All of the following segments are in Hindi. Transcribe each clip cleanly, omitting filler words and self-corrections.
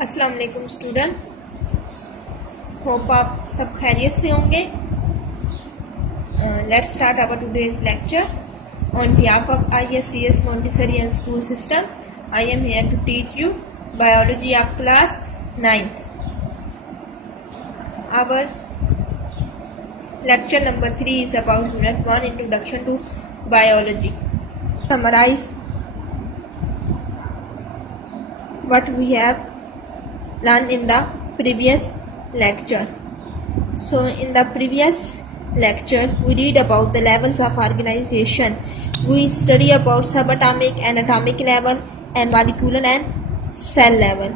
अस्सलाम वालेकुम स्टूडेंट, होप आप सब खैरियत से होंगे। Let's start our today's lecture on behalf of ISCS Montessori and School System. I am here to teach you biology of class 9th. Our lecture number 3 is about unit 1, introduction to biology. Summarize what we have learned in the previous lecture. So in the previous lecture we read about the levels of organization. We study about subatomic and atomic level and molecular and cell level.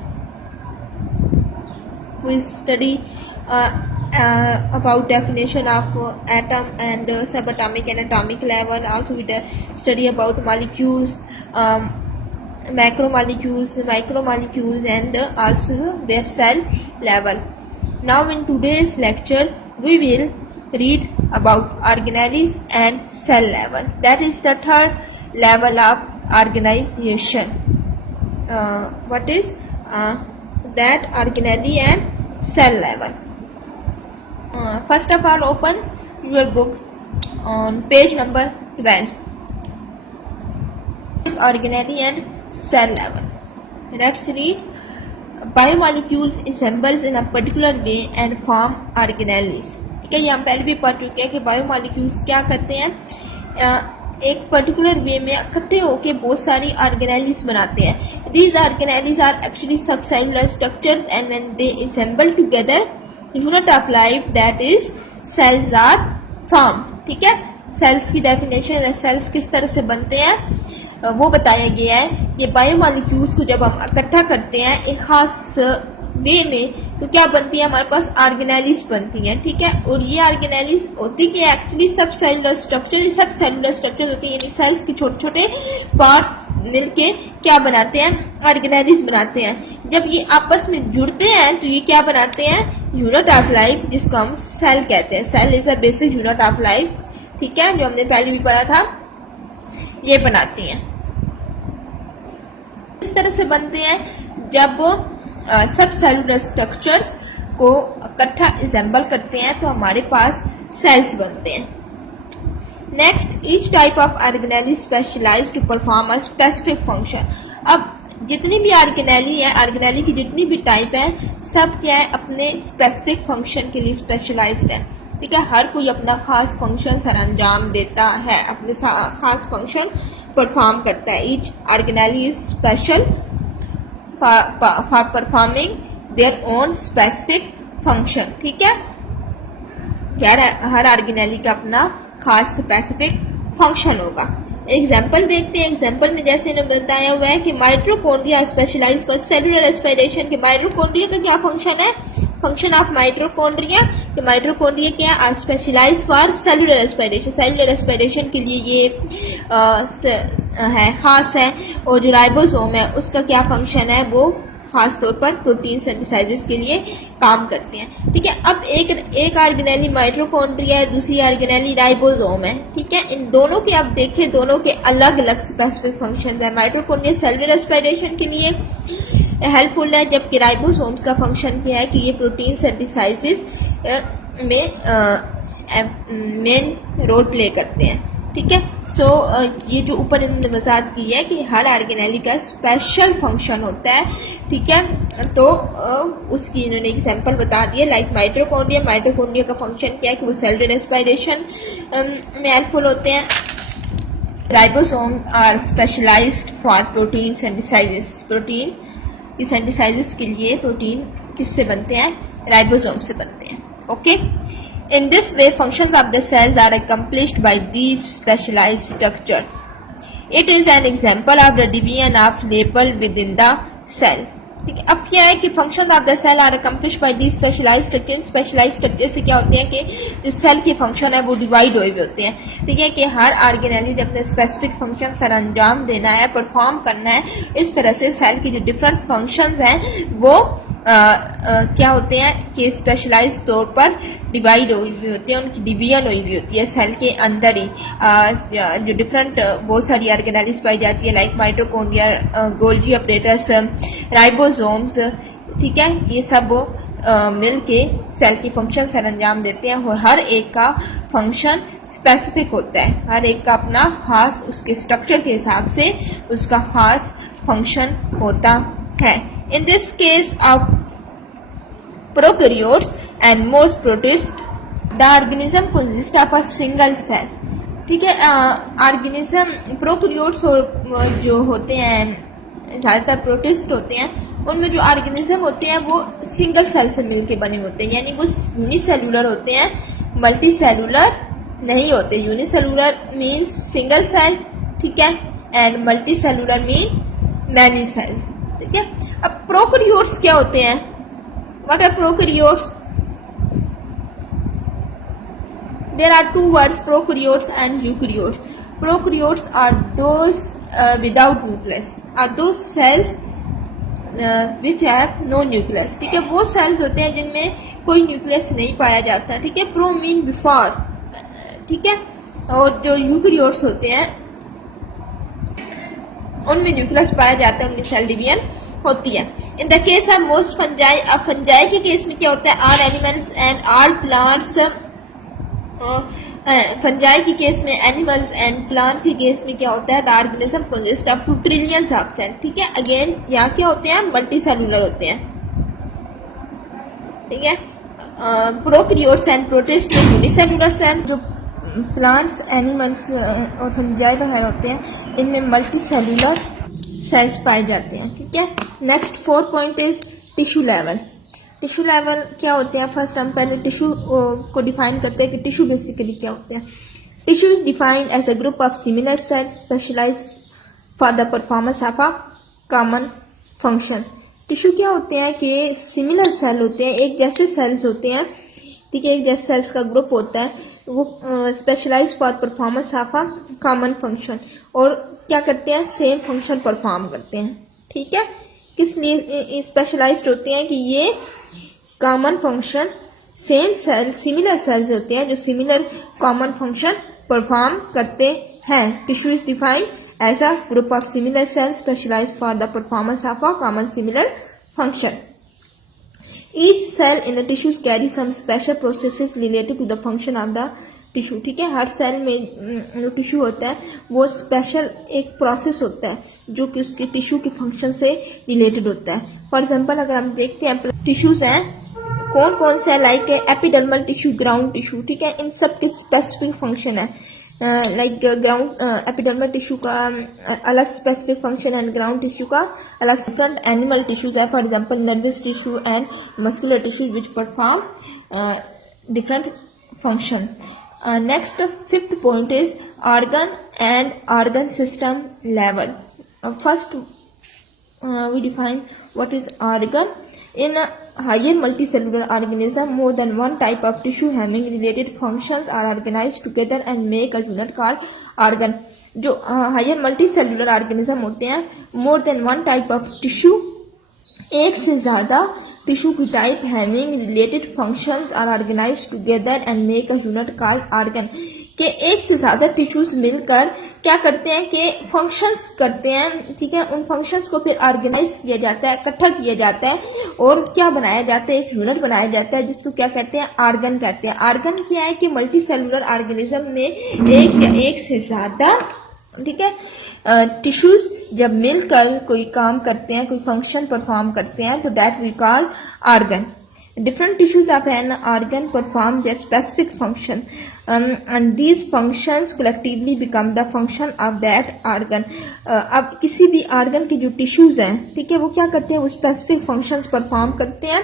We study about definition of atom and subatomic and atomic level. Also we study about molecules, macromolecules and also their cell level. Now in today's lecture we will read about organelles and cell level. That is the third level of organization. What is that organelle and cell level? First of all, open your book on page number 12. Organelle and cell level. Let's read. Biomolecules assembles in a particular way and form organelles. ठीक है, ये हम पहले भी पढ़ चुके हैं कि बायोमोलिक्यूल्स क्या करते हैं, एक पर्टिकुलर वे में इकट्ठे होकर बहुत सारी ऑर्गेनेल्स बनाते हैं. These organelles are actually subcellular structures and when they assemble together, unit of life that is cells are formed. ठीक है, सेल्स की डेफिनेशन है, सेल्स किस तरह से बनते हैं वो बताया गया है. ये बायोमोलिक्यूल्स को जब हम इकट्ठा करते हैं एक खास वे में तो क्या बनती है, हमारे पास ऑर्गेनेल्स बनती हैं. ठीक है, और ये ऑर्गेनेल्स होती कि एक्चुअली सब सेलुलर स्ट्रक्चर, सब सेलुलर स्ट्रक्चर होती है, यानी सेल्स के छोटे छोटे पार्ट्स मिलके क्या बनाते हैं, ऑर्गेनेल्स बनाते हैं. जब ये आपस में जुड़ते हैं तो ये क्या बनाते हैं, यूनिट ऑफ लाइफ, जिसको हम सेल कहते हैं. Cell is a basic unit of life. ठीक है, जो हमने पहले भी पढ़ा था, ये बनाती हैं. इस तरह से बनते हैं जब सब सेलुलर स्ट्रक्चर्स को इकट्ठा असेंबल करते हैं तो हमारे पास सेल्स बनते हैं. Next, each type of organelle specialized to perform a specific function. अब जितनी भी ऑर्गेनेली है, ऑर्गेनेली की जितनी भी टाइप है, सब क्या है, अपने स्पेसिफिक फंक्शन के लिए स्पेशलाइज्ड है. ठीक है, हर कोई अपना खास फंक्शन सर अंजाम देता है, अपने खास फंक्शन परफॉर्म करता है. Each organelle is special for performing their own specific function. ठीक है, क्या हर ऑर्गेनेली का अपना खास स्पेसिफिक फंक्शन होगा. एग्जाम्पल देखते हैं. एग्जाम्पल में जैसे इन्हें बताया हुआ है कि mitochondria specialize for cellular respiration. के माइटोकॉन्ड्रिया का क्या फंक्शन है, फंक्शन ऑफ माइटोकॉन्ड्रिया. कि माइटोकॉन्ड्रिया क्या है, specialize for cellular respiration. Cellular respiration के लिए ये है, खास है. और जो राइबोसोम है उसका क्या फंक्शन है, वो खास तौर पर प्रोटीन सिंथेसाइजेस के लिए काम करते हैं. ठीक है, अब एक ऑर्गेनेली माइटोकॉन्ड्रिया है, दूसरी ऑर्गेनेली राइबोसोम है. ठीक है, इन दोनों के आप देखें, दोनों के अलग अलग स्पेसिफिक फंक्शन है. माइटोकॉन्ड्रिया सेलुलर रेस्पिरेशन के लिए हेल्पफुल है, जबकि राइबोसोम्स का फंक्शन क्या है कि ये प्रोटीन सिंथेसाइजेस में मेन रोल प्ले करते हैं. ठीक है, सो ये जो ऊपर इन्होंने वजाहत की है कि हर ऑर्गेनेली का स्पेशल फंक्शन होता है. ठीक है, तो उसकी इन्होंने एग्जांपल बता दिया. लाइक माइटोकॉन्ड्रिया, माइटोकॉन्ड्रिया का फंक्शन क्या है कि वो सेलुलर रेस्पिरेशन में हेल्पफुल होते हैं. Ribosomes are specialized for protein synthesizes. Protein की सिंथेसाइजेस के लिए प्रोटीन किससे बनते हैं, राइबोसोम से बनते हैं. Okay, in this way functions of the cells are accomplished by these specialized structures. It is an example of the division of label within the cell. ठीक है, अब क्या है कि function of the cell are accomplish by the specialized structure. Specialized structure से क्या होते हैं कि जो सेल के फंक्शन है वो डिवाइड हुए हुए होते हैं. ठीक है, कि हर ऑर्गेनेली जब अपने स्पेसिफिक फंक्शन सर अंजाम देना है, परफॉर्म करना है, इस तरह से सेल के जो डिफरेंट फंक्शंस हैं वो क्या होते हैं कि स्पेशलाइज तौर पर डिवाइड हुई हुई होती है, उनकी डिवीजन हुई हुई होती है सेल के अंदर ही. जो डिफरेंट बहुत सारी ऑर्गेनेल्स पाई जाती है, like mitochondria, Golgi operators, ribosomes. ठीक है, ये सब वो मिल के सेल की फंक्शन सर अंजाम देते हैं और हर एक का फंक्शन स्पेसिफिक होता है, हर एक का अपना खास उसके स्ट्रक्चर के हिसाब से उसका खास फंक्शन होता है। In this case of prokaryotes and most protist the organism consist of a single cell. ठीक है, ऑर्गेनिज्म प्रोकैरियोट्स जो होते हैं ज़्यादातर प्रोटिस्ट होते हैं, उनमें जो ऑर्गेनिज्म होते हैं वो सिंगल सेल से मिलके बने होते हैं, यानी वो यूनिसेलुलर होते हैं, मल्टी सेलुलर नहीं होते। यूनिसेलुलर मीन्स सिंगल सेल, ठीक है, and multi cellular mean many cells. ठीक है, अब प्रोकैरियोट्स क्या होते हैं? What are prokaryotes? There are two words, prokaryotes and eukaryotes. Prokaryotes are those without nucleus, are those cells which have no nucleus. ठीक है, वो सेल्स होते हैं जिनमें कोई न्यूक्लियस नहीं पाया जाता। ठीक है, प्रो मीन बिफोर, ठीक है, और जो यूकैरियोट्स होते हैं उनमें न्यूक्लियस पाया जाता है, उनमें सेल डिवीजन होती है। In the case of most fungi, अब फंजाई के केस में क्या होता है? All animals and all plants. Fungi के केस में, एनिमल्स एंड प्लांट्स के केस में क्या होता है? The organism consist of 2 trillions of cell. ठीक है, अगेन यहाँ क्या होते हैं? मल्टी सेलुलर होते हैं। ठीक है, प्रोकैरियोट्स एंड प्रोटिस्ट में यूनिसेलुलर सेल, जो प्लांट्स, एनिमल्स और फंजाई वगैरह होते हैं इनमें मल्टी सेलुलर सेल्स पाए जाते हैं। ठीक है, next 4 point is tissue level. Tissue level क्या होते हैं? फर्स्ट हम पहले टिश्यू को डिफाइन करते हैं कि टिश्यू बेसिकली क्या होते हैं। Tissue is defined as a group of similar cells specialized for the performance of a common function. Tissue क्या होते हैं कि सिमिलर सेल होते हैं, एक जैसे सेल्स होते हैं। ठीक है, एक जैसे सेल्स का ग्रुप होता है, वो specialize for performance of a common function, और क्या करते हैं? सेम फंक्शन परफॉर्म करते हैं। ठीक है, किस लिए स्पेशलाइज्ड होते हैं? कि ये common function same cell, similar cells होते हैं जो सिमिलर कॉमन फंक्शन परफॉर्म करते हैं। Tissue is defined as a group of similar cells specialized for the performance of a common similar function. Each cell in the tissues carry some special processes related to the function of the tissue. ठीक है, हर सेल में जो टिश्यू होता है वो स्पेशल एक प्रोसेस होता है जो कि उसके टिश्यू के फंक्शन से रिलेटेड होता है। फॉर एग्जांपल अगर हम देखते हैं टिश्यूज हैं कौन कौन से, like epidermal tissue, ground tissue. ठीक है, इन सब के स्पेसिफिक फंक्शन है। लाइक ग्राउंड एपिडर्मल टिश्यू का अलग स्पेसिफिक फंक्शन है, ग्राउंड टिश्यू का अलग। डिफरेंट एनिमल टिश्यूज है, for example nervous tissue and muscular tissue which perform different function. Next, 5th point is organ and organ system level. First, we define what is organ. In a higher multicellular organism, more than one type of tissue having related functions are organized together and make a unit called organ. जो हायर मल्टी सेलुलर ऑर्गेनिज्म होते हैं, more than one type of tissue, एक से ज़्यादा टिश्यू की type having related functions are organized together and make a unit called organ. के एक से ज़्यादा टिश्यूज मिलकर क्या करते हैं कि फंक्शंस करते हैं। ठीक है, उन फंक्शंस को फिर ऑर्गेनाइज किया जाता है, इकट्ठा किया जाता है और क्या बनाया जाता है? एक यूनिट बनाया जाता है जिसको क्या कहते हैं? ऑर्गन कहते हैं। ऑर्गन क्या है कि मल्टी सेलुलर ऑर्गेनिज्म में एक या एक से ज़्यादा, ठीक है, टिश्यूज जब मिलकर कोई काम करते हैं, कोई फंक्शन परफॉर्म करते हैं, तो that we call organ. Different tissues of an organ perform their specific function, and these functions collectively become the function of that organ. अब किसी भी organ के जो tissues हैं, ठीक है, वो क्या करते हैं? वो specific functions perform करते हैं,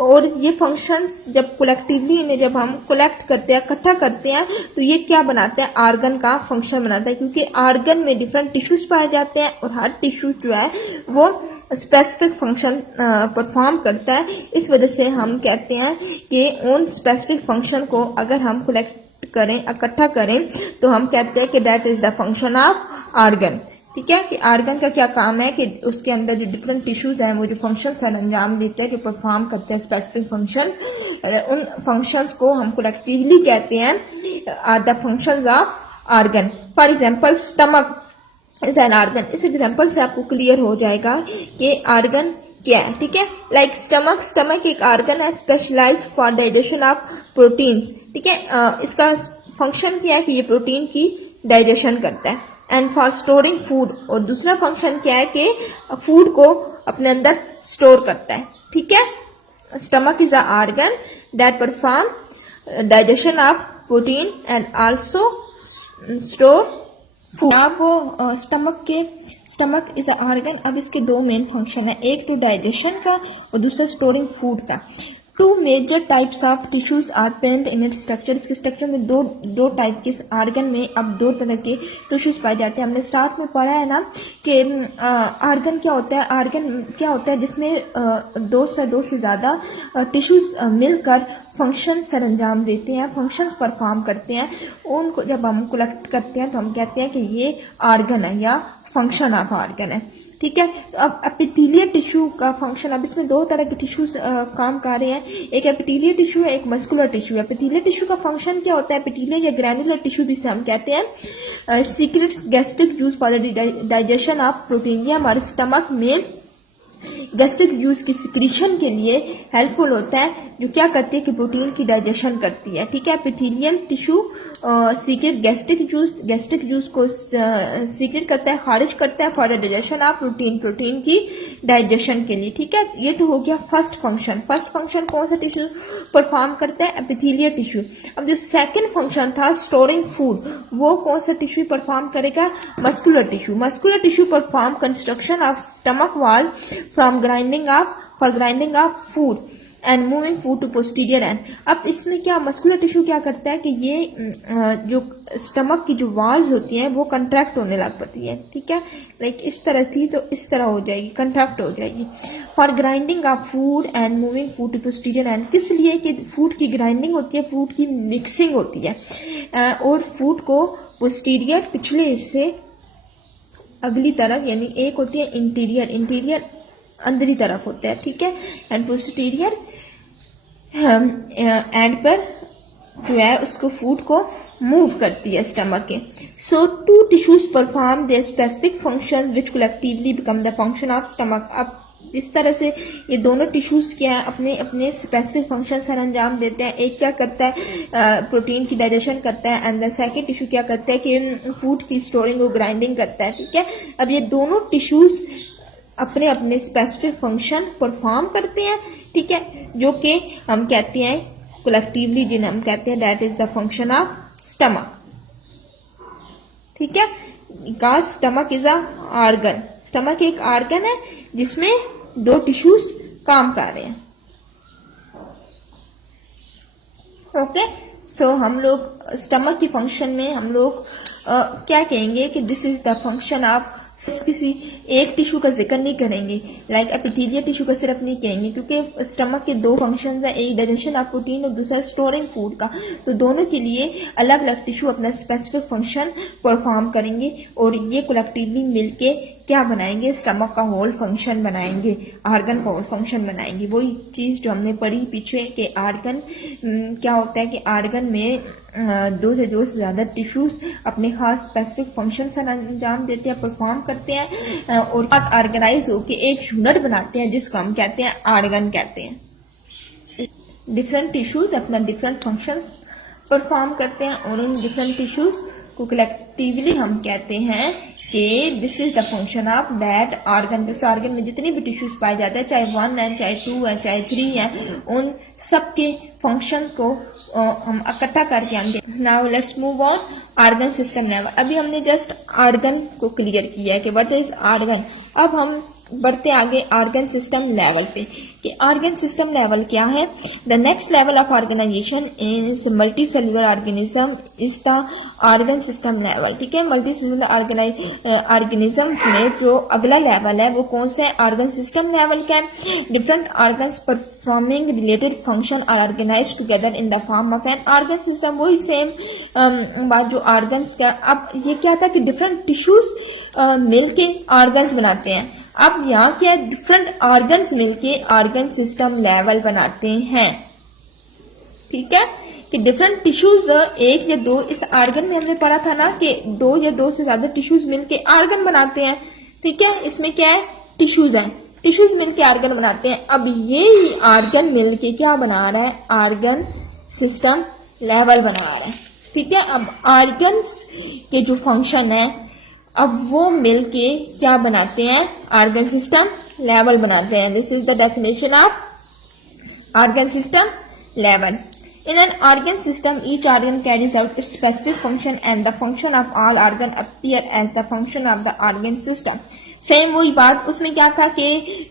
और ये functions जब collectively इन्हें जब हम collect करते हैं, इकट्ठा करते हैं, तो ये क्या बनाता है? organ का function बनाता है, क्योंकि organ में different tissues पाए जाते हैं और हर tissue जो है वो स्पेसिफिक फंक्शन परफॉर्म करता है। इस वजह से हम कहते हैं कि उन स्पेसिफिक फंक्शन को अगर हम कलेक्ट करें, इकट्ठा करें, तो हम कहते हैं कि that is the function of organ. ठीक है, कि ऑर्गन का क्या काम है कि उसके अंदर जो डिफरेंट टिश्यूज हैं वो जो फंक्शंस हैं अंजाम देते हैं, जो परफॉर्म करते हैं स्पेसिफिक फंक्शन, उन फंक्शंस को हम कलेक्टिवली कहते हैं are the functions of organ. For example stomach is an organ. इस एग्जाम्पल से आपको क्लियर हो जाएगा कि ऑर्गन क्या है, ठीक है। लाइक स्टमक एक ऑर्गन है specialized for digestion of proteins, ठीक है। इसका फंक्शन क्या है कि ये प्रोटीन की डाइजेशन करता है, एंड फॉर स्टोरिंग फूड, और दूसरा फंक्शन क्या है कि फूड को अपने अंदर स्टोर करता है, ठीक है। Stomach is a organ that perform digestion of protein and also store food. अब स्टमक इज अ ऑर्गन, अब इसके दो मेन फंक्शन है, एक तो डाइजेशन का और दूसरा स्टोरिंग फूड का। Two major types of tissues are present in its structure, इसके स्ट्रक्चर में दो टाइप के ऑर्गन में अब दो तरह के टिश्यूज पाए जाते हैं। हमने स्टार्ट में पढ़ा है ना कि ऑर्गन क्या होता है जिसमें दो से ज़्यादा टिश्यूज मिलकर फंक्शन सर अंजाम देते हैं, फंक्शंस परफॉर्म करते हैं। उनको जब हम कलेक्ट करते हैं तो हम कहते हैं कि ये ऑर्गन है या फंक्शन ऑफ ऑर्गन है, ठीक है। तो अब एपिथेलियल टिश्यू का फंक्शन, अब इसमें दो तरह के टिश्यूज काम कर रहे हैं, एक एपिथेलियल टिश्यू है, एक मस्कुलर टिश्यू है। एपिथेलियल टिश्यू का फंक्शन क्या होता है, एपिथेलियल या ग्रैनुलर टिश्यू भी से हम कहते हैं, secrets gastric juice for the digestion of protein, ये हमारे स्टमक में गैस्ट्रिक जूस की सिक्रीशन के लिए हेल्पफुल होता है, जो क्या करती है कि प्रोटीन की डाइजेशन करती है, ठीक है। Epithelial tissue secret gastric juice को सीक्रेट करता है, खारिज करता है for the digestion of protein की डाइजेशन के लिए, ठीक है। ये तो हो गया फर्स्ट फंक्शन कौन सा टिश्यू परफॉर्म करता है, एपिथेलियल टिश्यू। अब जो सेकंड फंक्शन था स्टोरिंग फूड, वो कौन सा टिश्यू परफॉर्म करेगा, muscular tissue perform construction of stomach wall from grinding of food and moving food to posterior end. अब इसमें क्या मस्कुलर टिश्यू क्या करता है कि ये जो स्टमक की जो वॉल्स होती हैं वो कंट्रैक्ट होने लग पड़ती है, ठीक है। लाइक इस तरह थी तो इस तरह हो जाएगी, कंट्रैक्ट हो जाएगी for grinding of food and moving food to posterior end. किस लिए कि फूड की ग्राइंडिंग होती है, फूड की मिक्सिंग होती है और फूड को पोस्टीरियर पिछले हिस्से अगली तरफ, यानी एक होती है इंटीरियर अंदरी तरफ होता है, ठीक है, एंड पोस्टीरियर एंड पर जो है उसको फूड को मूव करती है स्टमक के। So two tissues perform their specific function which collectively become the function of stomach. अब इस तरह से ये दोनों टिश्यूज क्या है अपने अपने स्पेसिफिक फंक्शन सर अंजाम देते हैं। एक क्या करता है प्रोटीन की डाइजेशन करता है, एंड द सेकंड टिश्यू क्या करता है कि फूड की स्टोरिंग और ग्राइंडिंग करता है, ठीक है। अब ये दोनों टिश्यूज अपने अपने स्पेसिफिक फंक्शन परफॉर्म करते हैं, ठीक है, जो कि हम कहते हैं कलेक्टिवली, जिन्हें हम कहते हैं that is the function of stomach, ठीक है। Because stomach is a organ, stomach एक ऑर्गन है जिसमें दो टिश्यूज काम कर रहे हैं, ओके। सो हम लोग स्टमक की फंक्शन में हम लोग क्या कहेंगे कि this is the function of, किसी एक टिश्यू का जिक्र नहीं करेंगे, लाइक एपिथेलियल टिश्यू का सिर्फ नहीं कहेंगे, क्योंकि स्टमक के दो फंक्शंस हैं, एक डाइजेशन ऑफ प्रोटीन और दूसरा स्टोरिंग फूड का। तो दोनों के लिए अलग अलग टिश्यू अपना स्पेसिफिक फंक्शन परफॉर्म करेंगे और ये कलेक्टिवली मिलके क्या बनाएंगे, स्टमक का होल फंक्शन बनाएंगे, ऑर्गन का होल फंक्शन बनाएंगे। वही चीज़ जो हमने पढ़ी पीछे कि ऑर्गन क्या होता है कि ऑर्गन में दो से ज़्यादा टिश्यूज अपने खास स्पेसिफिक फंक्शन से अंजाम देते हैं, परफॉर्म करते हैं और ऑर्गेनाइज होकर एक यूनिट बनाते हैं जिसको हम कहते हैं ऑर्गन कहते हैं। डिफरेंट टिश्यूज अपना डिफरेंट फंक्शंस परफॉर्म करते हैं और उन डिफरेंट टिश्यूज को कलेक्टिवली हम कहते हैं कि this is the function of that organ. उस ऑर्गन में जितने भी टिश्यूज पाए जाते हैं, चाहे 1 है, चाहे 2 है, चाहे 3 है, उन सब के फंक्शन को हम इकट्ठा करके आएंगे। Now let's move on organ system level. अभी हमने जस्ट ऑर्गन को क्लियर किया है कि व्हाट इज ऑर्गन। अब हम बढ़ते आगे ऑर्गन सिस्टम लेवल पे कि ऑर्गन सिस्टम लेवल क्या है। The next level of organization is multi cellular organism is the organ system level, ठीक है। मल्टी सेलुलर ऑर्गेनिजम्स में जो अगला लेवल है वो कौन सा है, ऑर्गन सिस्टम लेवल का है। Different organs performing related function are organized together in the form of an organ system. वही सेम बात जो ऑर्गन्स का, अब ये क्या था कि डिफरेंट टिश्यूज मिलके ऑर्गन्स बनाते हैं। अब यहाँ क्या डिफरेंट ऑर्गन्स मिलके ऑर्गन सिस्टम लेवल बनाते हैं, ठीक है, कि डिफरेंट टिश्यूज एक या दो, इस ऑर्गन में हमने पढ़ा था ना कि 2 या 2 से ज्यादा टिश्यूज मिलके ऑर्गन बनाते हैं, ठीक है। इसमें क्या है टिश्यूज हैं, टिश्यूज मिलके आर्गन बनाते हैं। अब ये आर्गन मिलके क्या बना रहा है, आर्गन सिस्टम लेवल बना रहा है। ठीक है, अब आर्गन के जो फंक्शन है अब वो मिलके क्या बनाते हैं, आर्गन सिस्टम लेवल बनाते हैं। This is the definition of organ system level. In an organ system, each organ carries out its specific function and the function of all organ appear as the function of the organ system. Same वही बात, उसमें क्या था कि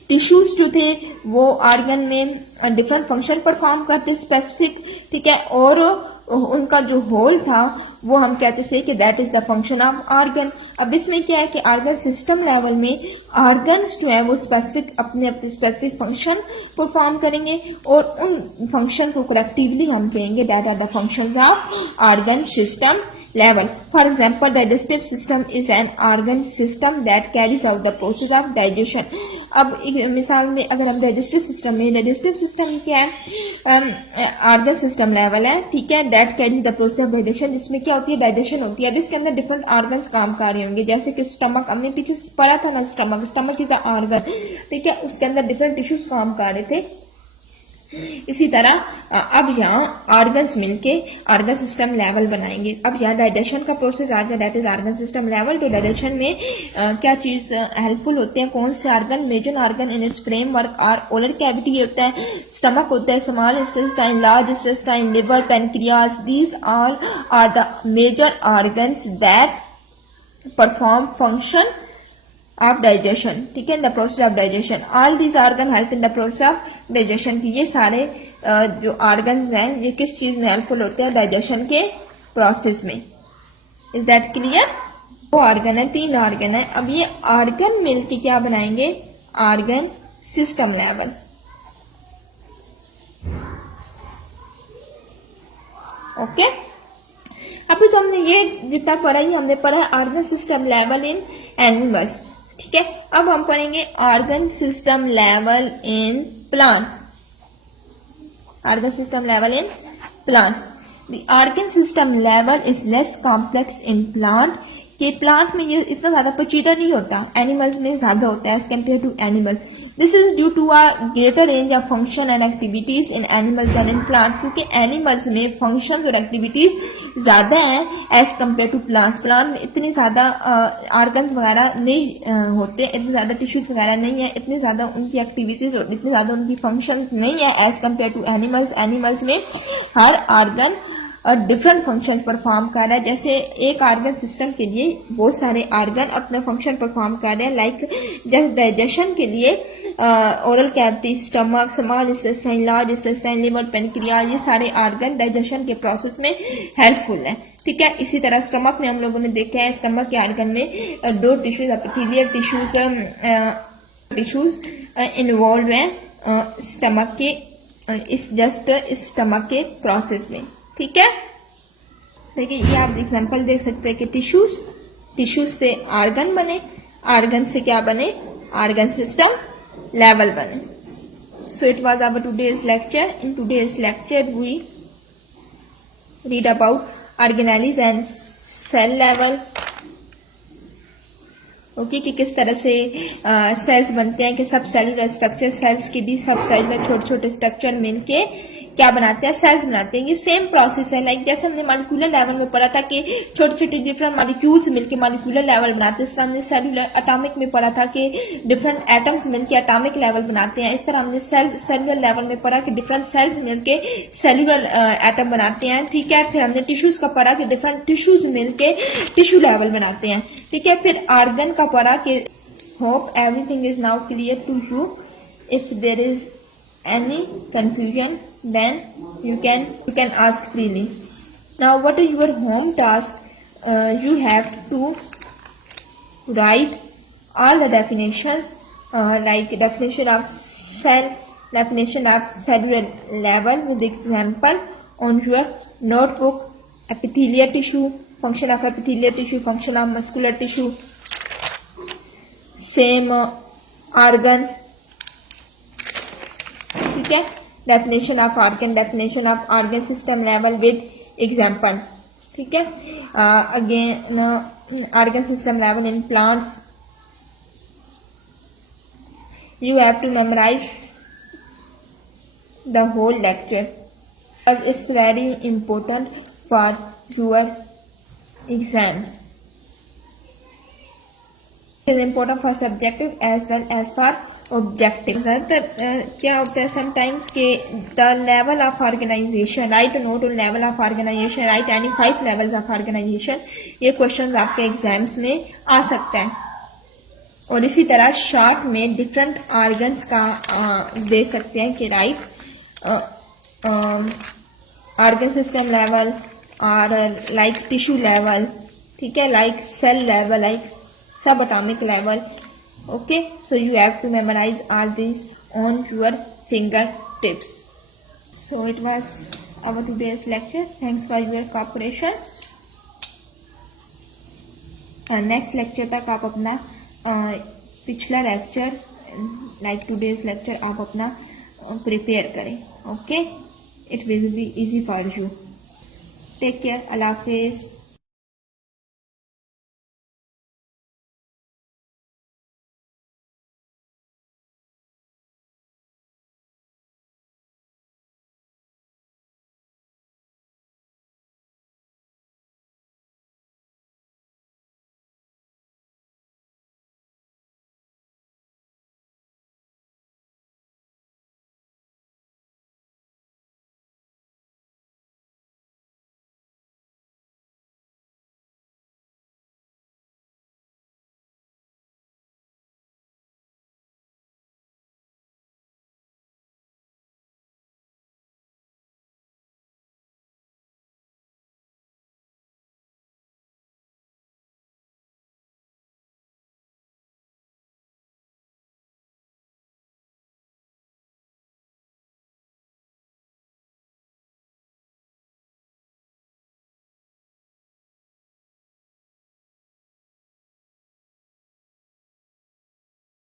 टिश्यूज जो थे वो ऑर्गन में डिफरेंट फंक्शन परफॉर्म करते स्पेसिफिक, ठीक है, और उनका जो होल था वो हम कहते थे कि that is the function of organ. अब इसमें क्या है कि ऑर्गन सिस्टम लेवल में ऑर्गन्स जो है वो स्पेसिफिक अपने अपने स्पेसिफिक फंक्शन परफॉर्म करेंगे और उन फंक्शन को कलेक्टिवली हम कहेंगे that are the functions of organ system level. For example, digestive system is an organ system that carries out the process of digestion. अब एक मिसाल में अगर हम डाइजेस्टिव सिस्टम में, डाइजेस्टिव सिस्टम क्या है, ऑर्गन सिस्टम लेवल है, ठीक है, that carries the process of digestion, जिसमें क्या होती है, डाइजेशन होती है। अब इसके अंदर डिफरेंट ऑर्गन्स काम कर रहे होंगे, जैसे कि स्टमक, हमने पीछे पढ़ा था ना, स्टमक इज अ ऑर्गन, ठीक है, उसके अंदर डिफरेंट टिश्यूज काम कर रहे थे। इसी तरह अब यहाँ ऑर्गन्स मिलके ऑर्गन सिस्टम लेवल बनाएंगे। अब यहाँ डाइजेशन का प्रोसेस आ गया, that is organ system level. तो डाइजेशन में क्या चीज हेल्पफुल होते हैं, कौन से organ, major organ in its framework और ओरल कैविटी होता है, स्टमक होता है, small intestine, large intestine, liver, pancreas, these all are the major organs that perform function of digestion, ठीक है, the process of digestion. All these organ help in the process of digestion. ये सारे जो ऑर्गन्स हैं ये किस चीज में हेल्पफुल होते हैं, डाइजेशन के प्रोसेस में। Is that clear? वो ऑर्गन है, 3 ऑर्गन है। अब ये ऑर्गन मिलके क्या बनाएंगे, ऑर्गन सिस्टम लेवल। ओके, अभी तो हमने ये जितना पढ़ा ही हमने पढ़ा organ system level in animals, ठीक है। अब हम पढ़ेंगे organ system level in plant. Organ system level in plants. The organ system level is less complex in plant, कि प्लांट में ये इतना ज्यादा पेचीदा नहीं होता, एनिमल्स में ज्यादा होता है as compare to animal. This is due to a greater range of function and activities in animal than in plant, क्योंकि एनिमल्स में फंक्शन और एक्टिविटीज ज्यादा है as compare to plants. Plant में इतनी ज्यादा ऑर्गन्स वगैरह नहीं होते, इतने ज्यादा टिश्यूज वगैरह नहीं है, इतनी ज्यादा उनकी एक्टिविटीज और इतनी ज्यादा उनकी फंक्शन नहीं है as compare to animals. Animals में हर ऑर्गन डिफरेंट फंक्शन परफॉर्म कर रहा है, जैसे एक ऑर्गन सिस्टम के लिए बहुत सारे ऑर्गन अपना फंक्शन परफॉर्म कर रहे हैं, लाइक जैसे डाइजेशन के लिए oral cavity, stomach, small intestine, large intestine, liver, pancreas, ये सारे ऑर्गन डाइजेशन के प्रोसेस में हेल्पफुल है, ठीक है। इसी तरह स्टमक में हम लोगों ने देखा है, स्टमक के ऑर्गन में 2 टिश्यूज, एपिथेलियल टिश्यूज इन्वॉल्व है स्टमक के स्टमक के प्रोसेस में, ठीक है। देखिए ये आप एग्जांपल देख सकते हैं कि टिश्यूज से ऑर्गन बने, ऑर्गन से क्या बने, ऑर्गन सिस्टम लेवल बने। So it was our today's lecture. In today's lecture we read about organelles and cell level, okay, कि किस तरह से सेल्स बनते हैं, कि सब सेलुलर स्ट्रक्चर, सेल्स के भी सब सेलुलर छोटे छोटे स्ट्रक्चर मिलके क्या बनाते हैं, सेल्स बनाते हैं। ये सेम प्रोसेस है, लाइक जैसे हमने मॉलिक्यूलर लेवल में पढ़ा था कि छोटे छोटे डिफरेंट मॉलिक्यूल्स मिलके मॉलिक्यूलर लेवल बनाते हैं। इस तरह हमने सेलुलर एटॉमिक में पढ़ा था कि डिफरेंट एटम्स मिलके एटॉमिक लेवल बनाते हैं। इस तरह हमने सेलुलर लेवल में पढ़ा कि डिफरेंट सेल्स मिलके सेलुलर एटम बनाते हैं, ठीक है। फिर हमने टिश्यूज का पढ़ा कि डिफरेंट टिश्यूज मिलके टिश्यू लेवल बनाते हैं, ठीक है। फिर ऑर्गन का पढ़ा कि hope everything is now clear to you. If there is any confusion then you can ask freely. Now what is your home task? You have to write all the definitions, like definition of cell, definition of cellular level with example on your notebook. Epithelial tissue, function of epithelial tissue, function of muscular tissue, same organ, ठीक है। Definition of organ, definition of organ system level with example, ठीक है। Again organ system level in plants, You have to memorize the whole lecture as it's very important for your exams. It is important for subjective as well as for objective. क्या होता है sometimes के the level of organization, write a note on level of organization, write any 5 levels of organization, ये questions आपके एग्जाम्स में आ सकता है. और इसी तरह शॉर्ट में डिफरेंट ऑर्गन्स का दे सकते हैं कि राइट ऑर्गन सिस्टम लेवल और लाइक टिश्यू लेवल, ठीक है, like cell level, like subatomic level. Okay, so you have to memorize all this on your fingertips. So it was our today's lecture. Thanks for your cooperation. Next lecture तक आप अपना पिछला लेक्चर लाइक टुडेज लेक्चर आप अपना प्रिपेयर करें. Okay, it will be easy for you. Take care. अल्लाह हाफिज़.